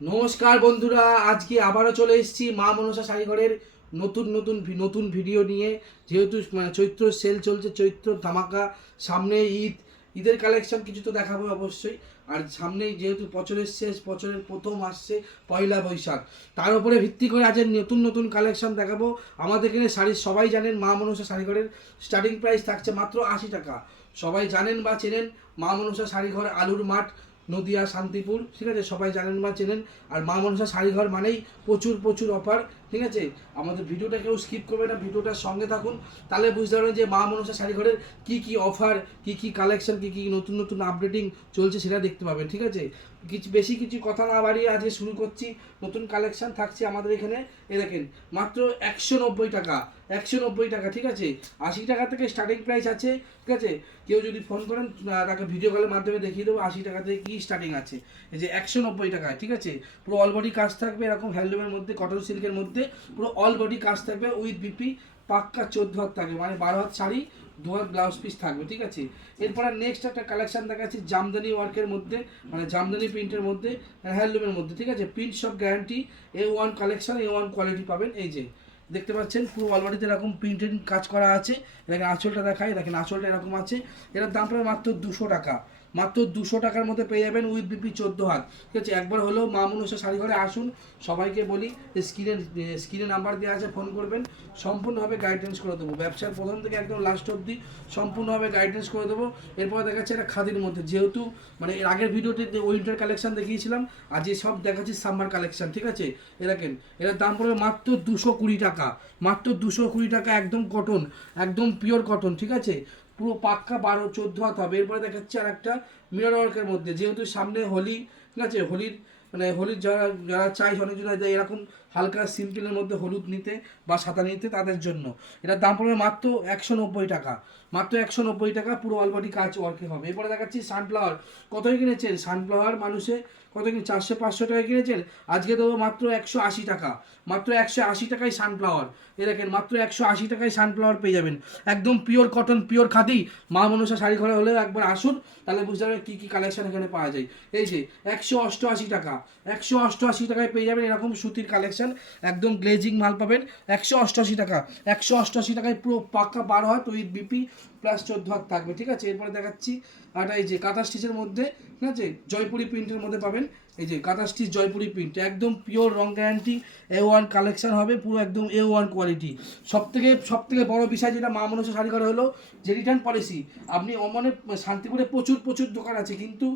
নমস্কার বন্ধুরা, আজকে আবারও চলে এসেছি মা মনসা শাড়িঘরের নতুন ভিডিও নিয়ে। যেহেতু চৈত্র সেল চলছে, চৈত্র ধামাকা, সামনে ঈদের কালেকশন কিছু তো দেখাবো অবশ্যই। আর সামনেই যেহেতু বছরের শেষ, বছরের প্রথম আসছে পয়লা বৈশাখ, তার উপরে ভিত্তি করে আজ নতুন কালেকশন দেখাবো। আমাদের এখানে শাড়ির সবাই জানেন মা মনসা শাড়িঘরের স্টার্টিং প্রাইস থাকছে মাত্র 80 টাকা। সবাই জানেন বা চেনেন মা মনসা শাড়িঘর, আলুর মাঠ, নদিয়া, শান্তিপুর, ঠিক আছে, সবাই জানেন বা চেনেন। আর মা মনসা শাড়িঘর মানেই প্রচুর অফার, ঠিক আছে। আমাদের ভিডিওটা কেউ স্কিপ করবে না, ভিডিওটার সঙ্গে থাকুন, তাহলে বুঝতে পারবেন যে মা মনসা শাড়িঘরের কী অফার, কী কালেকশন, কী নতুন আপডেটিং চলছে সেটা দেখতে পাবেন, ঠিক আছে। বেশি কিছু কথা না বাড়িয়ে আজকে শুরু করছি। নতুন কালেকশন থাকছে আমাদের এখানে, এ দেখেন মাত্র 190 টাকা। 190 টাকা, ঠিক আছে। 80 টাকা থেকে স্টার্টিং প্রাইস আছে, ঠিক আছে। কেউ যদি ফোন করেন তাকে ভিডিও কলের মাধ্যমে দেখিয়ে দেবো 80 টাকা থেকে কী স্টার্টিং আছে। এই যে 190 টাকায়, ঠিক আছে। পুরো অল বডি কাজ থাকবে এরকম হ্যান্ডলুমের মধ্যে, কটন সিল্কের মধ্যে পুরো অল বডি কাজ থাকবে উইথ বিপি। পাক্কা 14 হাত থাকবে, মানে 12 হাত শাড়ি, 2 হাত ব্লাউজ পিস থাকবে, ঠিক আছে। এরপরে নেক্সট একটা কালেকশন দেখাচ্ছি জামদানি ওয়ার্কের মধ্যে, মানে জামদানি প্রিন্টের মধ্যে, হ্যান্ডলুমের মধ্যে, ঠিক আছে। প্রিন্ট সব guarantee, A1 collection, A1 quality পাবেন। এই যে দেখতে পাচ্ছেন পুরো অলবডিতে এরকম প্রিন্টেড কাজ করা আছে। দেখেন আঁচলটা দেখাই, দেখেন আঁচলটা এরকম আছে। এটার দাম পড়বে মাত্র 200 টাকা। মাত্র 200 টাকার মধ্যে পেয়ে যাবেন উইথ বিপি 14 হাত, ঠিক আছে। একবার হলেও মা মনসা শাড়িঘরে আসুন। সবাইকে বলি স্ক্রিনে নাম্বার দেওয়া আছে, ফোন করবেন, সম্পূর্ণভাবে গাইডেন্স করে দেবো। ব্যবসার প্রথম থেকে একদম লাস্ট অবধি সম্পূর্ণভাবে গাইডেন্স করে দেবো। এরপর দেখাচ্ছে এটা খাদির মধ্যে, যেহেতু মানে এর আগের ভিডিওতে উইন্টার কালেকশন দেখিয়েছিলাম, আজ সব দেখাচ্ছি সামার কালেকশন, ঠিক আছে। এ দেখেন এটার দাম পড়বে মাত্র 220 টাকা। মাত্র 220 টাকা, একদম কটন, একদম পিওর কটন, ঠিক আছে। পুরো পাক্কা 12-14 হাত হবে। এরপরে দেখাচ্ছে আর একটা মিরর ওয়ার্কের মধ্যে, যেহেতু সামনে হোলি, ঠিক আছে। হোলির যারা যারা চাই, অনেকজন এরকম হালকা সিম্পলের মধ্যে হলুদ নিতে বা সাদা নিতে, তাদের জন্য এটার দাম পড়বে মাত্র 190 টাকা। মাত্র 190 টাকা, পুরো অলবডি কাজ ওয়ার্কে হবে। এরপরে দেখাচ্ছি সানফ্লাওয়ার। কতই কিনেছেন সানফ্লাওয়ার মানুষে, কত কিনে 400-500 টাকায় কিনেছেন, আজকে দেবো মাত্র 180 টাকা। মাত্র 180 টাকায় সানফ্লাওয়ার। এ দেখেন মাত্র 180 টাকায় সানফ্লাওয়ার পেয়ে যাবেন, একদম পিওর কটন, পিওর খাদি। মা মনসা শাড়ি ঘরে হলেও একবার আসুন, তাহলে বুঝতে পারবেন কী কালেকশন এখানে পাওয়া যায়। এই যে 188 টাকা, 188 টাকায় পেয়ে যাবেন এরকম সুতির কালেকশন, একদম গ্লেজিং মাল পাবেন। 188 টাকা, 188 টাকায় পুরো পাক্কা 12 হাত উইথ বিপি প্লাস 14 হাত থাকবে, ঠিক আছে। এরপরে দেখাচ্ছি আর এই যে কাঁথা স্টিচের মধ্যে, ঠিক আছে, জয়পুরি প্রিন্টের মধ্যে পাবেন। এই যে কাঁথা স্টিচ জয়পুরি প্রিন্ট, একদম পিওর রং গ্যারান্টি, A1 কালেকশন হবে, পুরো একদম A1 কোয়ালিটি। সবথেকে বড় বিষয় যেটা মা মনসা শাড়ি ঘরে হলো যে রিটার্ন পলিসি। আপনি অমনে শান্তিপুরে প্রচুর দোকান আছে, কিন্তু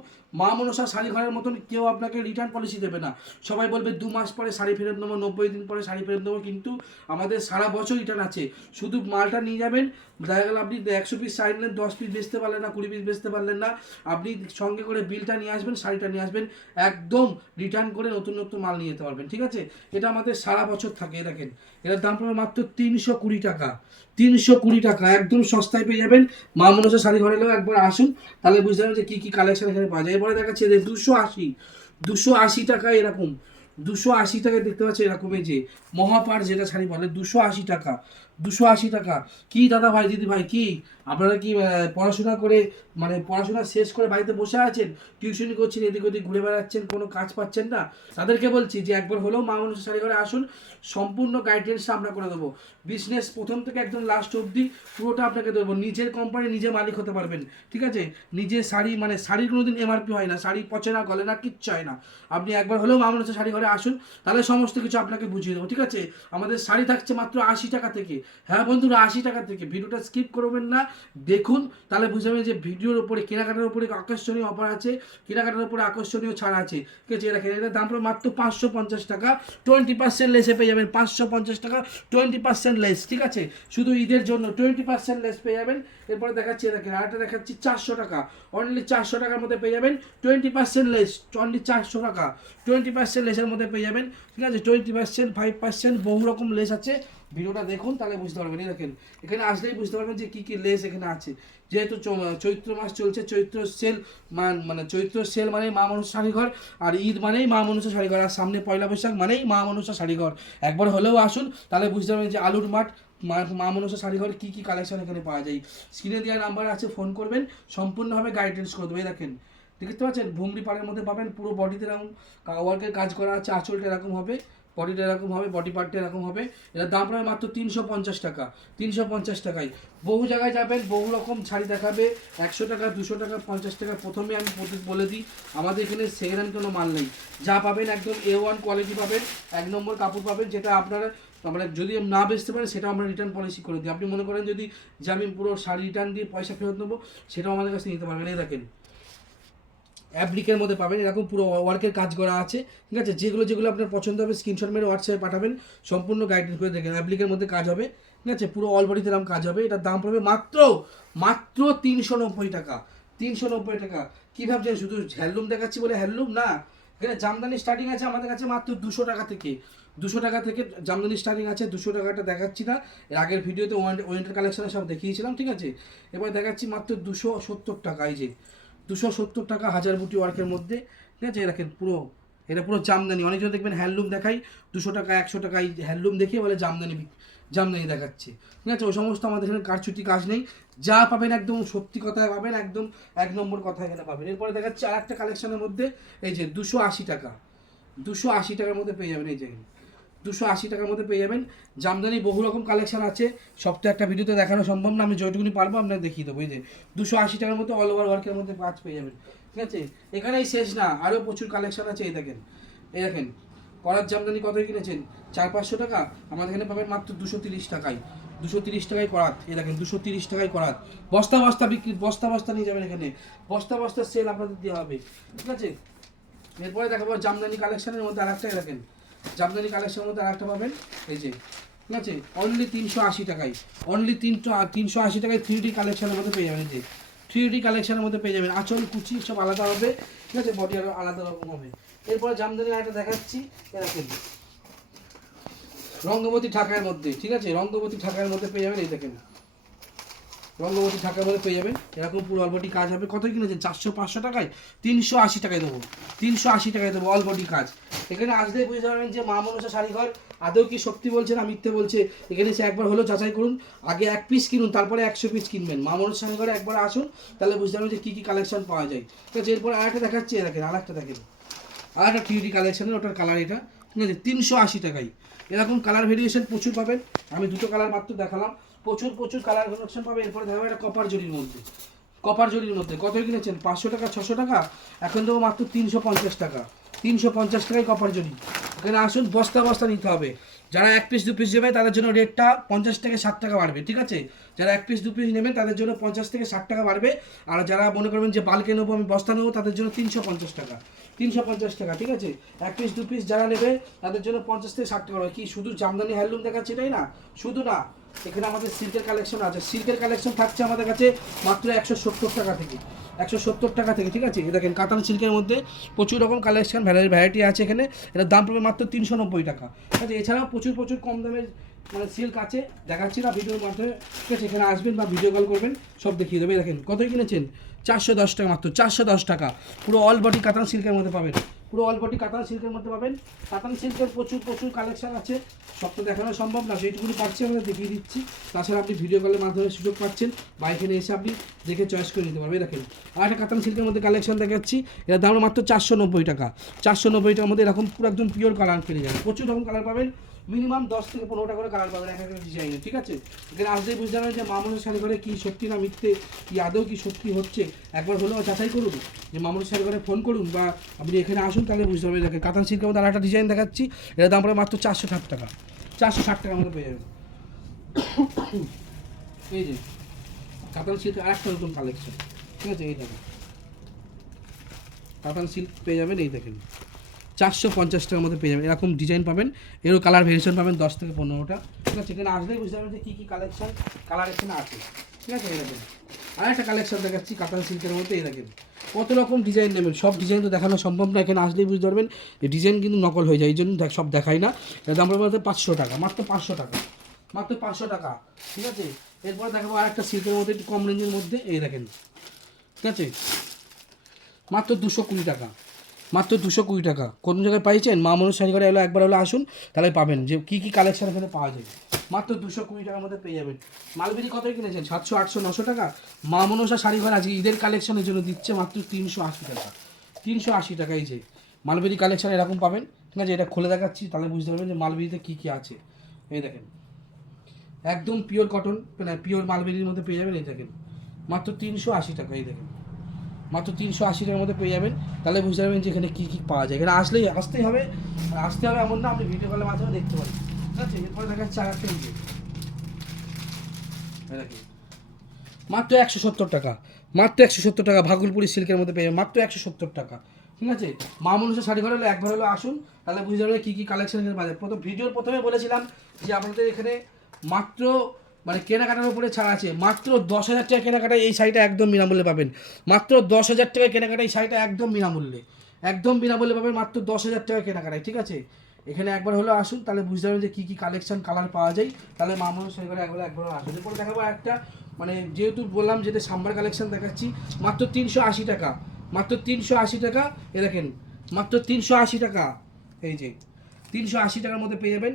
মা মনসা শাড়ি ঘরের মতন কেউ আপনাকে রিটার্ন পলিসি দেবে না। সবাই বলবে 2 মাস পরে শাড়ি ফেরত নেবো, 90 দিন পরে শাড়ি ফেরত নেবো, কিন্তু আমাদের সারা বছর রিটার্ন আছে। শুধু মালটা নিয়ে যাবেন, দেখা গেল আপনি 100 পিস শাড়ি নিলেন, 10 পিস বেচতে পারলেন না, 20 পিস বেচতে পারলেন না, আপনি সঙ্গে করে বিলটা নিয়ে আসবেন, শাড়িটা নিয়ে আসবেন, একদম রিটার্ন করে নতুন মাল নিয়ে যেতে পারবেন, ঠিক আছে। এটা আমাদের সারা বছর থাকে। দেখেন এটার দাম পড়বে মাত্র 320 টাকা। 320 টাকা, একদম সস্তায় পেয়ে যাবেন। মা মনসা শাড়ি ঘরে এলেও একবার আসুন, তাহলে বুঝতে পারবেন যে কী কালেকশন এখানে পাওয়া যায়। এরপরে দেখাচ্ছে 280 টাকা, এরকম 280 টাকায় দেখতে পাচ্ছি এরকম। এই যে মহাপার যেটা শাড়ি বলে, 280 টাকা। 280 টাকা। কি দাদা ভাই, দিদি ভাই, কি আপনারা কি পড়াশোনা করে, মানে পড়াশোনা শেষ করে বাড়িতে বসে আছেন, টিউশনি করছেন, এদিক ওদিক ঘুরে বেড়াচ্ছেন, কোনো কাজ পাচ্ছেন না, তাদেরকে বলছি যে একবার হলেও মা মনসা শাড়ি ঘরে আসুন, সম্পূর্ণ গাইডেন্সটা আমরা করে দেবো। বিজনেস প্রথম থেকে একদম লাস্ট অবধি পুরোটা আপনাকে দেবো। নিজের কোম্পানি নিজে মালিক হতে পারবেন, ঠিক আছে। নিজে শাড়ি, মানে শাড়ির কোনোদিন MRP হয় না, শাড়ি পচে না, গলে না, কিচ্ছু হয় না। আপনি একবার হলেও মা মনসা শাড়ি ঘরে আসুন, তাহলে সমস্ত কিছু আপনাকে বুঝিয়ে দেবো, ঠিক আছে। আমাদের শাড়ি থাকছে মাত্র 80 টাকা থেকে। হ্যাঁ বন্ধুরা, 80 টাকা থেকে। ভিডিওটা স্কিপ করবেন না, দেখুন, তাহলে বুঝতে পারবেন যে ভিডিওর উপরে, কেনাকাটার উপরে আকর্ষণীয় অফার আছে, কেনাকাটার উপরে আকর্ষণীয় ছাড় আছে, ঠিক আছে। এটার দাম পড়ে মাত্র 550 টাকা। 20% লেসে পেয়ে যাবেন, 550 টাকা 20% লেস, ঠিক আছে। শুধু ঈদের জন্য 20% লেস পেয়ে যাবেন। এরপরে দেখাচ্ছি, দেখেন আরেকটা দেখাচ্ছি 400 টাকা। অনলি 400 টাকার মধ্যে পেয়ে যাবেন 20% লেস। অনলি 400 টাকা, 20% লেসের মধ্যে পেয়ে যাবেন, ঠিক আছে। 20%, 5%, বহু রকম লেস আছে। ভিডিওটা দেখুন, তাহলে বুঝতে পারবেন। এই দেখেন এখানে আসলেই বুঝতে পারবেন যে কী লেস এখানে আছে। যেহেতু চৈত্র মাস চলছে, চৈত্র সেল, মানে চৈত্র সেল মানেই মা মনসা শাড়িঘর, আর ঈদ মানেই মা মনসা শাড়িঘর, আর সামনে পয়লা বৈশাখ মানেই মা মনসা শাড়িঘর। একবার হলেও আসুন, তাহলে বুঝতে পারবেন যে আলুর মাঠ, মা মনসা শাড়িঘর কী কালেকশন এখানে পাওয়া যায়। স্ক্রিনে দেওয়া নাম্বার আছে, ফোন করবেন, সম্পূর্ণভাবে গাইডেন্স করে দেবে। দেখেন দেখতে পাচ্ছেন ভুমরি পাড়ের মধ্যে পাবেন, পুরো বডিতে এরকম ওয়ার্কের কাজ করা আছে, আঁচলটা এরকম হবে, বডিটা এরকম হবে, বডি পার্টটা এরকম হবে। এটার দাম পড়বে মাত্র 350 টাকা, 350 টাকায়। বহু জায়গায় যাবেন, বহু রকম শাড়ি দেখাবে, 100 টাকা, 200 টাকা, 50 টাকা। প্রথমে আমি বলে দিই, আমাদের এখানে সেকেন্ড হ্যান্ড কোনো মাল নেই, যা পাবেন একদম A1 কোয়ালিটি পাবেন, 1 নম্বর কাপড় পাবেন, যেটা আপনারা মানে যদি না বেচতে পারেন সেটাও আমরা রিটার্ন পলিসি করে দিই। আপনি মনে করেন যদি যে আমি পুরো শাড়ি রিটার্ন দিয়ে পয়সা ফেরত নেবো, সেটাও আমাদের কাছে নিতে পারবেন। এই দেখেন অ্যাপ্লিকের মধ্যে পাবেন, এরকম পুরো ওয়ার্কের কাজ করা আছে, ঠিক আছে। যেগুলো আপনার পছন্দ হবে স্ক্রিনশট মেরে হোয়াটসঅ্যাপে পাঠাবেন, সম্পূর্ণ গাইডেন্স করে দেখেন। অ্যাপ্লিকের মধ্যে কাজ হবে, ঠিক আছে, পুরো অল বডিতে এরকম কাজ হবে। এটার দাম পড়বে মাত্র 390 টাকা, 390 টাকা। কী ভাবছেন শুধু হ্যান্ডলুম দেখাচ্ছি বলে হ্যান্ডলুম না, এখানে জামদানি স্টার্টিং আছে আমাদের কাছে মাত্র 200 টাকা থেকে, 200 টাকা থেকে জামদানি স্টার্টিং আছে। 200 টাকাটা দেখাচ্ছি না, এর আগের ভিডিওতে ওয়েন্টার কালেকশনে সব দেখিয়েছিলাম, ঠিক আছে। এবার দেখাচ্ছি মাত্র 270 টাকা। এই যে 270 টাকা হাজার বুটি ওয়ার্কের মধ্যে, ঠিক আছে। দেখেন পুরো এটা পুরো জামদানি। অনেকজন দেখবেন হ্যান্ডলুম দেখাই 200 টাকা 100 টাকা, এই হ্যান্ডলুম দেখিয়ে বলে জামদানি দেখাচ্ছে, ঠিক আছে। ওই সমস্ত আমাদের এখানে কারচুটি কাজ নেই, যা পাবেন একদম সত্যি কথায় পাবেন, একদম 1 নম্বর কথা এখানে পাবেন। এরপরে দেখাচ্ছি আর একটা কালেকশনের মধ্যে, এই যে 280 টাকা, 280 টাকার মধ্যে পেয়ে যাবেন। এই যে 280 টাকার মধ্যে পেয়ে যাবেন জামদানি। বহু রকম কালেকশন আছে, সব তো একটা ভিডিওতে দেখানো সম্ভব না, আমি যেটুকুনি পারবো আপনাকে দেখিয়ে দেবো। এই যে 280 টাকার মধ্যে অল ওভার ওয়ার্কের মধ্যে কাজ পেয়ে যাবেন, ঠিক আছে। এখানেই শেষ না, আরও প্রচুর কালেকশন আছে। এই দেখেন করার জামদানি কত কিনেছেন? 400-500 টাকা, আমাদের এখানে পাবেন মাত্র 230 টাকায়, 230 টাকায় করাত। এই দেখেন 230 টাকায় করাত, বস্তা বস্তা বিক্রি, বস্তা বস্তা নিয়ে যাবেন, এখানে বস্তা বস্তা সেল আপনাদের দেওয়া হবে, ঠিক আছে। এরপরে দেখাবো জামদানি কালেকশনের মধ্যে আর একটা, দেখেন জামদানি কালেকশনের মধ্যে আর একটা পাবেন, এই যে, ঠিক আছে, অনলি 380 টাকায়, অনলি 380 টাকায় 3D কালেকশনের মধ্যে পেয়ে যাবেন। এই যে 3D কালেকশনের মধ্যে পেয়ে যাবেন, আঁচল কুচি সব আলাদা হবে, ঠিক আছে, বডি আরও আলাদা রকম হবে। এরপরে জামদানি আরেকটা দেখাচ্ছি, দেখেন রঙ্গবতী ঢাকার মধ্যে, ঠিক আছে, রঙ্গবতী ঢাকার মধ্যে পেয়ে যাবেন। এই দেখেন রঙ্গবতী ঢাকার মধ্যে পেয়ে যাবেন, এরকম পুরো অল বডি কাজ হবে। কত কিনেছেন? 400-500 টাকায়, 380 টাকায় দেবো, 380 টাকায় দেবো অল বডি কাজ। এখানে আসলেই বুঝতে পারবেন যে মা মনসা শাড়িঘর আদৌ কি সত্যি বলছে না মিথ্যে বলছে। এখানে এসে একবার হলেও যাচাই করুন, আগে 1 পিস কিনুন, তারপরে 100 পিস কিনবেন। মা মনসা শাড়িঘরে একবার আসুন, তাহলে বুঝতে পারবেন যে কী কী কালেকশন পাওয়া যায়, ঠিক আছে। এরপর আরেকটা দেখাচ্ছি, দেখেন আরেকটা, দেখেন আরেকটা 3D কালেকশনের, ওটার কালার এটা, ঠিক আছে, 380 টাকায়। এরকম কালার ভেরিয়েশন প্রচুর পাবেন, আমি দুটো কালার মাত্র দেখালাম, প্রচুর কালার কালেকশন পাবে। এরপরে দেখাবো একটা কপার জরির মধ্যে, কপার জরির মধ্যে কত কিনেছেন? 500 টাকা 600 টাকা, এখন দেবো মাত্র 350 টাকা, 350 টাকায় কপার জরি। এখানে আসুন, বস্তা বস্তা নিতে হবে। যারা 1 পিস 2 পিস নেবে তাদের জন্য রেটটা 50 থেকে 60 টাকা বাড়বে, ঠিক আছে। যারা 1 পিস 2 পিস নেবেন তাদের জন্য 50 থেকে 60 টাকা বাড়বে। আর যারা মনে করবেন যে বাল্কে নেবো, আমি বস্তা নেবো, তাদের জন্য 350 টাকা, 350 টাকা, ঠিক আছে। 1 পিস 2 পিস যারা নেবে তাদের জন্য 50 থেকে 60 টাকা। কি শুধু জামদানি হ্যান্ডলুম দেখাচ্ছে এটাই না, শুধু না, এখানে আমাদের সিল্কের কালেকশন আছে। সিল্কের কালেকশন থাকছে আমাদের কাছে মাত্র 170 টাকা থেকে, 170 টাকা থেকে, ঠিক আছে। দেখেন কাতান সিল্কের মধ্যে প্রচুর রকম কালেকশন ভ্যারাইটি আছে এখানে, এটার দাম পড়বে মাত্র 390 টাকা, ঠিক আছে। এছাড়াও প্রচুর কম দামের মানে সিল্ক আছে, দেখাচ্ছি না ভিডিওর মাধ্যমে, ঠিক আছে। এখানে আসবেন বা ভিডিও কল করবেন, সব দেখিয়ে দেবে। দেখেন কতই কিনেছেন? 410 টাকা, মাত্র 410 টাকা। পুরো অল বডি কাতান সিল্কের মধ্যে পাবেন, পুরো অল বডি কাতান সিল্কের মধ্যে পাবেন। কাতান সিল্কের প্রচুর কালেকশন আছে, সব তো দেখানো সম্ভব না, সেইটুকুনি পাচ্ছি আমরা দেখিয়ে দিচ্ছি। তাছাড়া আপনি ভিডিও কলের মাধ্যমে সুযোগ পাচ্ছেন, বা এখানে এসে আপনি দেখে চয়েস করে নিতে পারবেন। দেখেন আর একটা কাতান সিল্কের মধ্যে কালেকশন দেখাচ্ছি, এর দাম মাত্র 490 টাকা, 490 টাকার মধ্যে এরকম পুরো একদম পিওর কালার পেয়ে যাবেন। প্রচুর রকম কালার পাবেন, মিনিমাম 10 থেকে 15টা করে কালার পাবেন এক একটা ডিজাইনে, ঠিক আছে। এখানে আসলেই বুঝতে পারবেন যে মা মনসা শাড়িঘরে কি সত্যি না মিথ্যে, কি আদৌ কি সত্যি হচ্ছে, একবার হলেও যাচাই করুন। যে মা মনসা শাড়িঘরে ফোন করুন বা আপনি এখানে আসুন, তাহলে বুঝতে পারবেন। দেখেন কাতান সিল্কের মধ্যে আর একটা ডিজাইন দেখাচ্ছি, এর দাম পড়ে মাত্র 460 টাকা, 460 টাকার মধ্যে পেয়ে যাবেন। এই যে কাতান সিল্কের আর একটা নতুন কালেকশন, ঠিক আছে। এই দেখেন কাতান সিল্ক পেয়ে যাবেন, এই দেখেন 450 টাকার মধ্যে পেয়ে যাবেন। এরকম ডিজাইন পাবেন, এরও কালার ভেরিয়েশন পাবেন 10 থেকে 15টা, ঠিক আছে। এখানে আসলেই বুঝতে পারবেন যে কী কী কালেকশন কালার এখানে আছে, ঠিক আছে। এই দেখেন আর একটা কালেকশন দেখাচ্ছি কাতান সিল্কের মধ্যে, এই দেখেন কত রকম ডিজাইন নেবেন, সব ডিজাইন তো দেখানো সম্ভব না। এখানে আসলেই বুঝতে পারবেন যে ডিজাইন কিন্তু নকল হয়ে যায়, এই জন্য সব দেখাই না। এর দাম পড়বে 500 টাকা, মাত্র 500 টাকা, মাত্র 500 টাকা, ঠিক আছে। এরপরে দেখাবো আর একটা সিল্কের মধ্যে একটু কম রেঞ্জের মধ্যে, এই দেখেন, ঠিক আছে, মাত্র 220 টাকা, মাত্র 220 টাকা। কোন জায়গায় পাইছেন? মা মনসা শাড়িঘরে এলো একবার হলে আসুন, তাহলে পাবেন যে কী কী কালেকশন এখানে পাওয়া যায়। মাত্র 220 টাকার মধ্যে পেয়ে যাবেন। মালবেরি কতই কিনেছেন? 700, 800, 900 টাকা। মা মনসা শাড়ি ঘর আজকে ঈদের কালেকশনের জন্য দিচ্ছে মাত্র 380 টাকা। 380 টাকা এই যে মালবেরি কালেকশন এরকম পাবেন, ঠিক আছে? এটা খুলে দেখাচ্ছি, তাহলে বুঝতে পারবেন যে মালবেরিতে কী কী আছে। এই দেখেন একদম পিওর কটন, মানে পিওর মালবেরির মধ্যে পেয়ে যাবেন। এই দেখেন মাত্র 380 টাকা। এই দেখেন মাত্র 380 টাকার মধ্যে পেয়ে যাবেন। তাহলে বুঝতে পারবেন যে এখানে কী কী পাওয়া যায়। এখানে আসতেই হবে এমন না, আপনি ভিডিও কলের মাধ্যমে দেখতে পারেন, ঠিক আছে? এরপরে দেখাচ্ছে আর একটা দেখেন মাত্র 170 টাকা। মাত্র 170 টাকা ভাগলপুরি সিল্কের মধ্যে পেয়ে যাবেন মাত্র 170 টাকা, ঠিক আছে? মা মনসা শাড়ি ঘর হলে একবার হলো আসুন, তাহলে বুঝতে পারবেন কী কী কালেকশন এখানে পাওয়া যায়। ভিডিওর প্রথমে বলেছিলাম যে আপনাদের এখানে মাত্র মানে কেনাকাটার উপরে ছাড় আছে। মাত্র 10,000 টাকা কেনাকাটায় এই শাড়িটা একদম বিনামূল্যে পাবেন। মাত্র 10,000 টাকা কেনাকাটায় এই শাড়িটা একদম বিনামূল্যে পাবেন মাত্র 10,000 টাকা কেনাকাটায়, ঠিক আছে? এখানে একবার হলো আসুন, তাহলে বুঝতে পারবেন যে কী কী কালেকশন কালার পাওয়া যায়। তাহলে মা মনসা শাড়ি ঘরে একবার আসুন। এরপরে দেখাবো একটা, মানে যেহেতু বললাম যেটা সাম্বার কালেকশন দেখাচ্ছি, মাত্র 380 টাকা। মাত্র 380 টাকা। এ দেখেন মাত্র 380 টাকা। এই যে 380 টাকার মধ্যে পেয়ে যাবেন।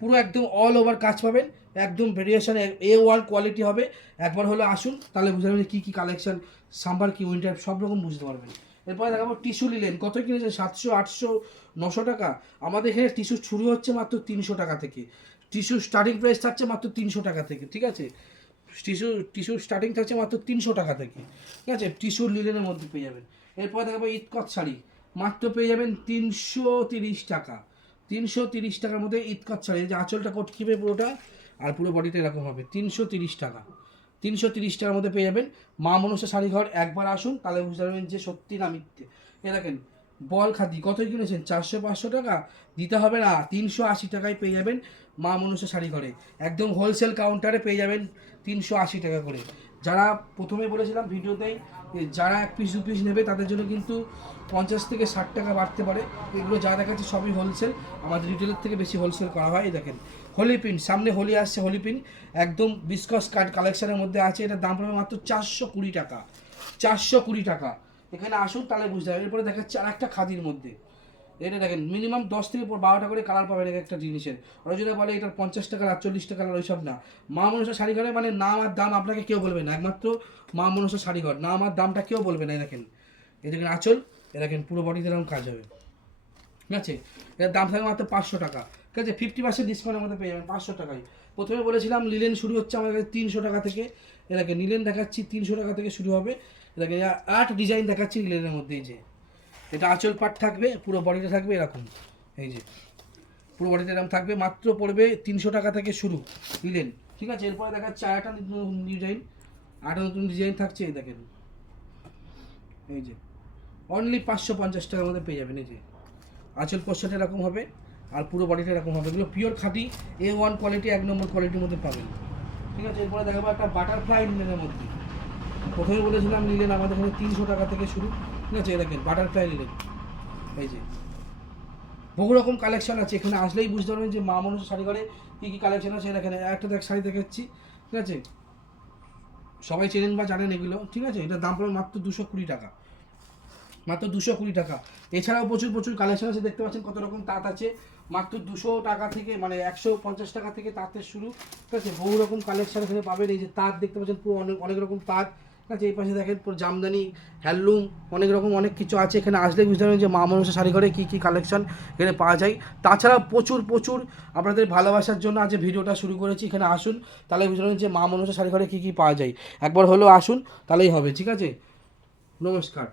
পুরো একদম অল ওভার কাজ পাবেন, একদম ভেরিয়েশন A1 কোয়ালিটি হবে। একবার হলো আসুন, তাহলে বুঝতে পারবেন কী কী কালেকশন সাম্বার কি উইন্টার সব রকম বুঝতে পারবেন। এরপরে দেখাবো টিস্যু নিলেন, কত কিনেছেন? 700, 800, 900 টাকা। আমাদের এখানে টিস্যু শুরু হচ্ছে মাত্র 300 টাকা থেকে। টিস্যু স্টার্টিং প্রাইস থাকছে মাত্র 300 টাকা থেকে, ঠিক আছে? টিস্যু স্টার্টিং থাকছে মাত্র 300 টাকা থেকে, ঠিক আছে? টিস্যু লিলেনের মধ্যে পেয়ে যাবেন। এরপর দেখাবো ইতকত শাড়ি, মাত্র পেয়ে যাবেন 330 টাকা। 330 টাকার মধ্যে ইতকত শাড়ি, যে আঁচলটা কোট কিবে পুরোটা, আর পুরো বডিটা এরকম হবে। 330 টাকা। 330 টাকার মধ্যে পেয়ে যাবেন। মা মনসা শাড়ি ঘর একবার আসুন, তাহলে বুঝতে পারবেন যে সত্যি না মিথ্যে। এ দেখেন বল খাদি, কতই কিনেছেন? 400, 500 টাকা দিতে হবে না, 380 টাকায় পেয়ে যাবেন মা মনসা শাড়ি ঘরে। একদম হোলসেল কাউন্টারে পেয়ে যাবেন 380 টাকা করে। যারা প্রথমে বলেছিলাম ভিডিওতেই, যারা 1 পিস 2 পিস নেবে তাদের জন্য কিন্তু 50 থেকে 60 টাকা বাড়তে পারে। এগুলো যা দেখাচ্ছে সবই হোলসেল, আমাদের রিটেলের থেকে বেশি হোলসেল করা হয়। এই দেখেন হোলি প্রিন্ট, সামনে হোলি আসছে, হোলি প্রিন্ট একদম বিস্কস কাট কালেকশনের মধ্যে আছে। এটার দাম পড়বে মাত্র 420 টাকা। 420 টাকা। এখানে আসুন, তাহলে বুঝতে হবে। এরপরে দেখাচ্ছে আর একটা খাদির মধ্যে, এটা দেখেন মিনিমাম 10 থেকে 12টা করে কালার পাবেন এক একটা জিনিসের। ওরা যদি বলে এটার 50 টাকা আর 40 টাকা ওইসব না। মা মনসা শাড়ি ঘরে মানে নাম আর দাম আপনাকে কেউ বলবে না, একমাত্র মা মনসা শাড়ি ঘর নাম আর দামটা কেউ বলবে না। দেখেন এই দেখেন আঁচল, এ দেখেন পুরো বডিতে এরকম কাজ হবে, ঠিক আছে? এটার দাম থাকবে মাত্র 500 টাকা, ঠিক আছে? 50% ডিসকাউন্টের মধ্যে পেয়ে যাবেন 500 টাকায়। প্রথমে বলেছিলাম লিলেন শুরু হচ্ছে আমাদের কাছে 300 টাকা থেকে। এটাকে নিলেন দেখাচ্ছি 300 টাকা থেকে শুরু হবে। এটাকে 8 ডিজাইন দেখাচ্ছি লিলেনের মধ্যেই, যে এটা আঁচল পাট থাকবে, পুরো বডিটা থাকবে এরকম। এই যে পুরো বডিটা এরকম থাকবে, মাত্র পড়বে 300 টাকা থেকে শুরু নিলেন, ঠিক আছে? এরপরে দেখাচ্ছে আরেকটা ডিজাইন, আরেকটা নতুন ডিজাইন থাকছে। এই দেখেন এই যে অনলি 550 টাকার মধ্যে পেয়ে যাবেন। এই যে আঁচল পোস্টারটা এরকম হবে, আর পুরো বডিটা এরকম হবে। এগুলো পিওর খাঁটি A1 কোয়ালিটি, 1 নম্বর কোয়ালিটির মধ্যে পাবেন, ঠিক আছে? এরপরে দেখাবো একটা বাটারফ্লাই লিলেনের মধ্যে। প্রথমে বলেছিলাম লিলেন আমাদের এখানে 300 টাকা থেকে শুরু, ঠিক আছে? দেখেন বাটারফ্লাই লিলেন, এই যে বহু রকম কালেকশন আছে। এখানে আসলেই বুঝতে পারবেন যে মা মনসা শাড়ি ঘরে কী কী কালেকশন আছে। এখানে একটা শাড়ি দেখাচ্ছি, ঠিক আছে? সবাই চেনেন বা জানেন এগুলো, ঠিক আছে? এটার দাম পড়বে মাত্র 220 টাকা। মাত্র 220 টাকা। এছাড়াও প্রচুর কালেকশন আছে, দেখতে পাচ্ছেন কত রকম তাঁত আছে। মাত্র 200 টাকা থেকে, মানে 150 টাকা থেকে তাঁতের শুরু, ঠিক আছে? বহু রকম কালেকশন এখানে পাবেন। এই যে তাঁত দেখতে পাচ্ছেন, পুরো অনেক রকম তাঁত, ঠিক আছে? এই পাশে দেখেন পুরো জামদানি, হ্যান্ডলুম, অনেক কিছু আছে। এখানে আসলে বুঝতে পারবেন যে মা মনসা শাড়ি ঘরে কী কী কালেকশন এখানে পাওয়া যায়। তাছাড়া প্রচুর আপনাদের ভালোবাসার জন্য আজ ভিডিওটা শুরু করেছি। এখানে আসুন, তাহলে বুঝতে পারবেন যে মা মনসা শাড়ি ঘরে কী কী পাওয়া যায়। একবার হলেও আসুন, তাহলেই হবে, ঠিক আছে? নমস্কার।